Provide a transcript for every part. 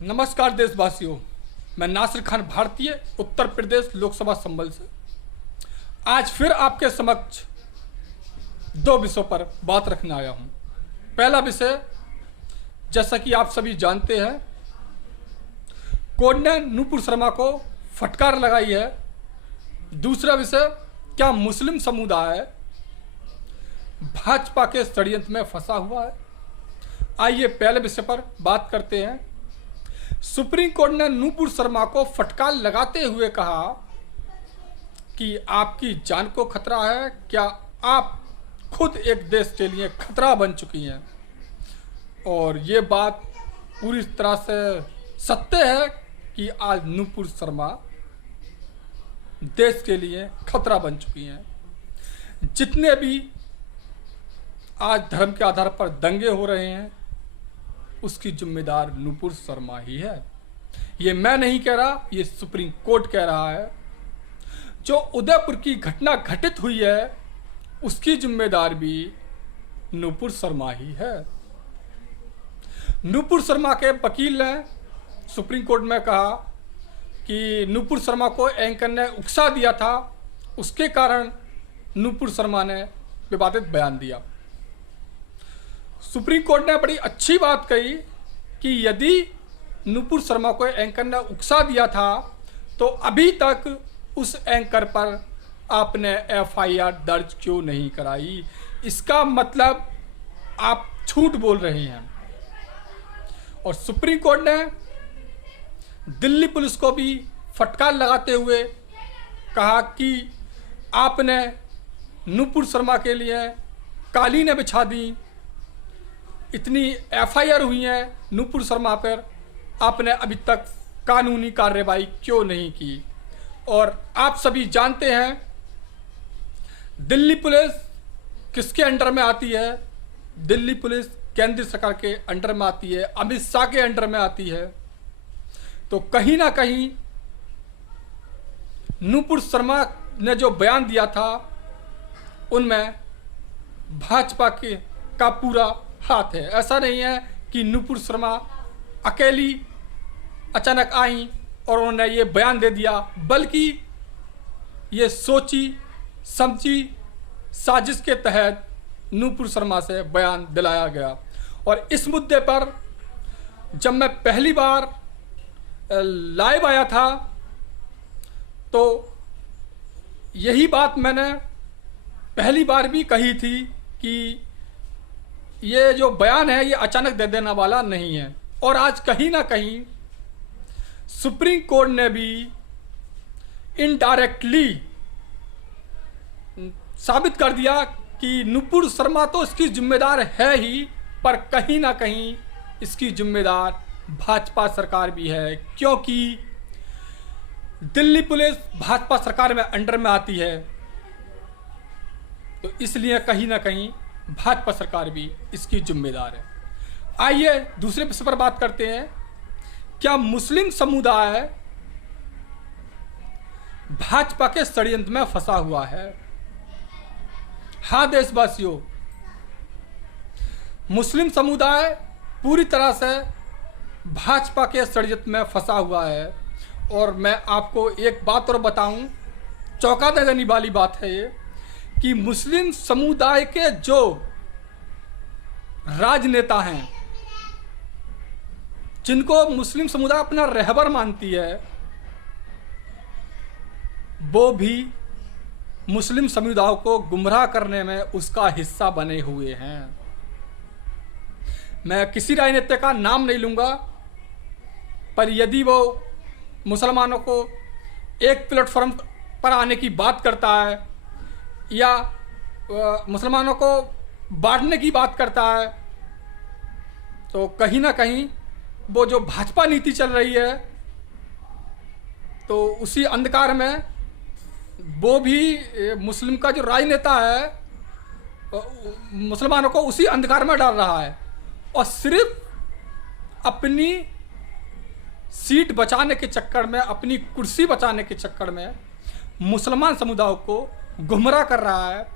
नमस्कार देशवासियों, मैं नासिर खान भारतीय उत्तर प्रदेश लोकसभा संबल से आज फिर आपके समक्ष दो विषयों पर बात रखने आया हूं। पहला विषय, जैसा कि आप सभी जानते हैं, कोर्ट ने नूपुर शर्मा को फटकार लगाई है। दूसरा विषय, क्या मुस्लिम समुदाय भाजपा के षड्यंत्र में फंसा हुआ है। आइए पहले विषय पर बात करते हैं। सुप्रीम कोर्ट ने नूपुर शर्मा को फटकार लगाते हुए कहा कि आपकी जान को खतरा है, क्या आप खुद एक देश के लिए खतरा बन चुकी हैं। और ये बात पूरी तरह से सत्य है कि आज नूपुर शर्मा देश के लिए खतरा बन चुकी हैं। जितने भी आज धर्म के आधार पर दंगे हो रहे हैं, उसकी जिम्मेदार नूपुर शर्मा ही है। ये मैं नहीं कह रहा, ये सुप्रीम कोर्ट कह रहा है। जो उदयपुर की घटना घटित हुई है, उसकी जिम्मेदार भी नूपुर शर्मा ही है। नूपुर शर्मा के वकील ने सुप्रीम कोर्ट में कहा कि नूपुर शर्मा को एंकर ने उकसा दिया था, उसके कारण नूपुर शर्मा ने विवादित बयान दिया। सुप्रीम कोर्ट ने बड़ी अच्छी बात कही कि यदि नूपुर शर्मा को एंकर ने उकसा दिया था तो अभी तक उस एंकर पर आपने एफआईआर दर्ज क्यों नहीं कराई। इसका मतलब आप झूठ बोल रहे हैं। और सुप्रीम कोर्ट ने दिल्ली पुलिस को भी फटकार लगाते हुए कहा कि आपने नूपुर शर्मा के लिए कालीनें बिछा दी, इतनी एफआईआर हुई हैं नूपुर शर्मा पर, आपने अभी तक कानूनी कार्रवाई क्यों नहीं की। और आप सभी जानते हैं दिल्ली पुलिस किसके अंडर में आती है। दिल्ली पुलिस केंद्र सरकार के अंडर में आती है, अमित शाह के अंडर में आती है। तो कहीं ना कहीं नूपुर शर्मा ने जो बयान दिया था, उनमें भाजपा के का पूरा हाथ है। ऐसा नहीं है कि नूपुर शर्मा अकेली अचानक आई और उन्होंने ये बयान दे दिया, बल्कि ये सोची समझी साजिश के तहत नूपुर शर्मा से बयान दिलाया गया। और इस मुद्दे पर जब मैं पहली बार लाइव आया था तो यही बात मैंने पहली बार भी कही थी कि ये जो बयान है ये अचानक दे देने वाला नहीं है। और आज कहीं ना कहीं सुप्रीम कोर्ट ने भी इनडायरेक्टली साबित कर दिया कि नूपुर शर्मा तो इसकी जिम्मेदार है ही, पर कहीं ना कहीं इसकी जिम्मेदार भाजपा सरकार भी है। क्योंकि दिल्ली पुलिस भाजपा सरकार में अंडर में आती है, तो इसलिए कहीं ना कहीं भाजपा सरकार भी इसकी जिम्मेदार है। आइए दूसरे विषय पर बात करते हैं। क्या मुस्लिम समुदाय भाजपा के षड्यंत्र में फंसा हुआ है। हाँ देशवासियों, मुस्लिम समुदाय पूरी तरह से भाजपा के षड्यंत्र में फंसा हुआ है। और मैं आपको एक बात और बताऊं, चौंका देने वाली बात है ये कि मुस्लिम समुदाय के जो राजनेता हैं, जिनको मुस्लिम समुदाय अपना रहबर मानती है, वो भी मुस्लिम समुदाय को गुमराह करने में उसका हिस्सा बने हुए हैं। मैं किसी राजनेता का नाम नहीं लूंगा, पर यदि वो मुसलमानों को एक प्लेटफॉर्म पर आने की बात करता है या मुसलमानों को बांटने की बात करता है, तो कहीं ना कहीं वो जो भाजपा नीति चल रही है, तो उसी अंधकार में वो भी मुस्लिम का जो राजनेता है, मुसलमानों को उसी अंधकार में डाल रहा है। और सिर्फ अपनी सीट बचाने के चक्कर में, अपनी कुर्सी बचाने के चक्कर में मुसलमान समुदाय को गुमराह कर रहा है।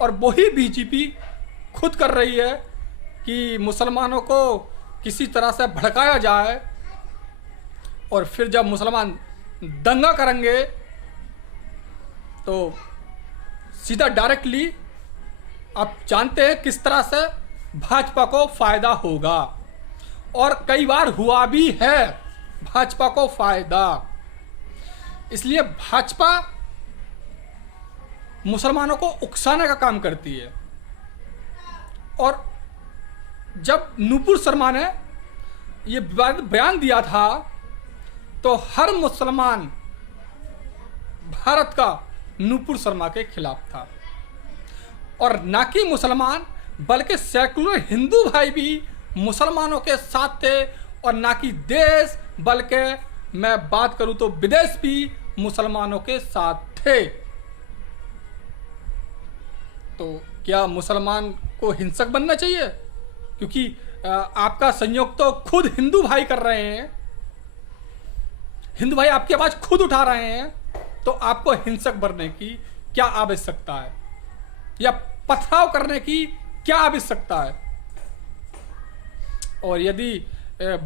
और वही बीजेपी खुद कर रही है कि मुसलमानों को किसी तरह से भड़काया जाए और फिर जब मुसलमान दंगा करेंगे तो सीधा डायरेक्टली आप जानते हैं किस तरह से भाजपा को फायदा होगा, और कई बार हुआ भी है भाजपा को फायदा। इसलिए भाजपा मुसलमानों को उकसाने का काम करती है। और जब नूपुर शर्मा ने ये बयान दिया था तो हर मुसलमान भारत का नूपुर शर्मा के खिलाफ था, और ना कि मुसलमान बल्कि सेकुलर हिंदू भाई भी मुसलमानों के साथ थे, और ना कि देश बल्कि मैं बात करूं तो विदेश भी मुसलमानों के साथ थे। तो क्या मुसलमान को हिंसक बनना चाहिए? क्योंकि आपका संयोग तो खुद हिंदू भाई कर रहे हैं, हिंदू भाई आपकी आवाज खुद उठा रहे हैं, तो आपको हिंसक बनने की क्या आवश्यकता है, या पथराव करने की क्या आवश्यकता है? और यदि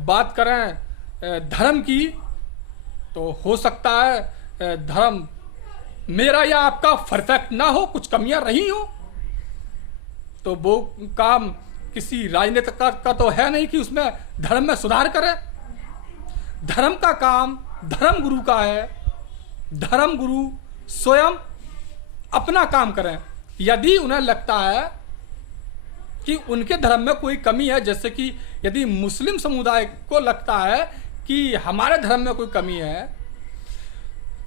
बात करें धर्म की, तो हो सकता है धर्म मेरा या आपका परफेक्ट ना हो, कुछ कमियां रही हो, तो वो काम किसी राजनीतिक का तो है नहीं कि उसमें धर्म में सुधार करे। धर्म का काम धर्म गुरु का है, धर्म गुरु स्वयं अपना काम करें। यदि उन्हें लगता है कि उनके धर्म में कोई कमी है, जैसे कि यदि मुस्लिम समुदाय को लगता है कि हमारे धर्म में कोई कमी है,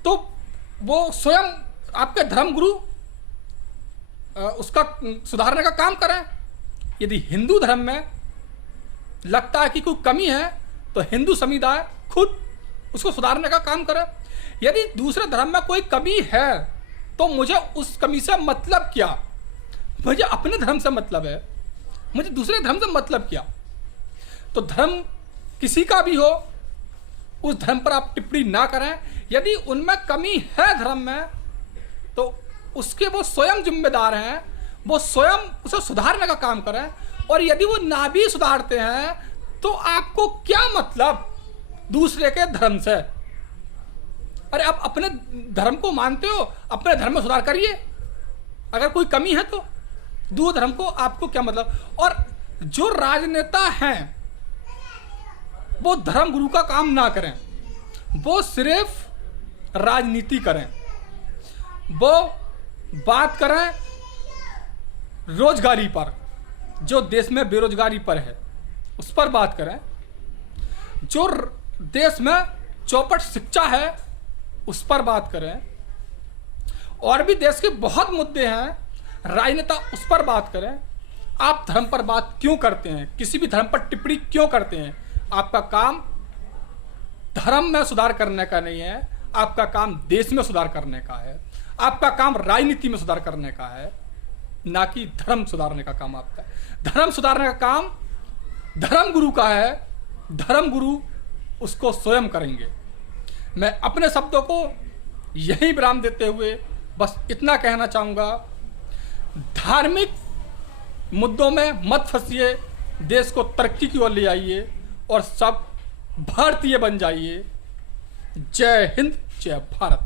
तो वो स्वयं आपके धर्म गुरु उसका सुधारने का काम करें। यदि हिंदू धर्म में लगता है कि कोई कमी है, तो हिंदू समुदाय खुद उसको सुधारने का काम करे। यदि दूसरे धर्म में कोई कमी है, तो मुझे उस कमी से मतलब क्या? मुझे अपने धर्म से मतलब है, मुझे दूसरे धर्म से मतलब क्या? तो धर्म किसी का भी हो, उस धर्म पर आप टिप्पणी ना करें। यदि उनमें कमी है धर्म में, तो उसके वो स्वयं जिम्मेदार हैं, वो स्वयं उसे सुधारने का काम करें। और यदि वो ना भी सुधारते हैं, तो आपको क्या मतलब दूसरे के धर्म से? अरे आप अपने धर्म को मानते हो, अपने धर्म में सुधार करिए। अगर कोई कमी है तो दूसरे धर्म को आपको क्या मतलब? और जो राजनेता हैं वो धर्म गुरु का काम ना करें, वो सिर्फ राजनीति करें, वो बात करें रोजगारी पर, जो देश में बेरोजगारी पर है उस पर बात करें, जो देश में चौपट शिक्षा है उस पर बात करें, और भी देश के बहुत मुद्दे हैं, राजनेता उस पर बात करें। आप धर्म पर बात क्यों करते हैं? किसी भी धर्म पर टिप्पणी क्यों करते हैं? आपका काम धर्म में सुधार करने का नहीं है, आपका काम देश में सुधार करने का है, आपका काम राजनीति में सुधार करने का है, ना कि धर्म सुधारने का काम आपका है। धर्म सुधारने का काम धर्म गुरु का है, धर्म गुरु उसको स्वयं करेंगे। मैं अपने शब्दों को यही विराम देते हुए बस इतना कहना चाहूँगा, धार्मिक मुद्दों में मत फंसिए, देश को तरक्की की ओर ले आइए और सब भारतीय बन जाइए। जय हिंद, जय भारत।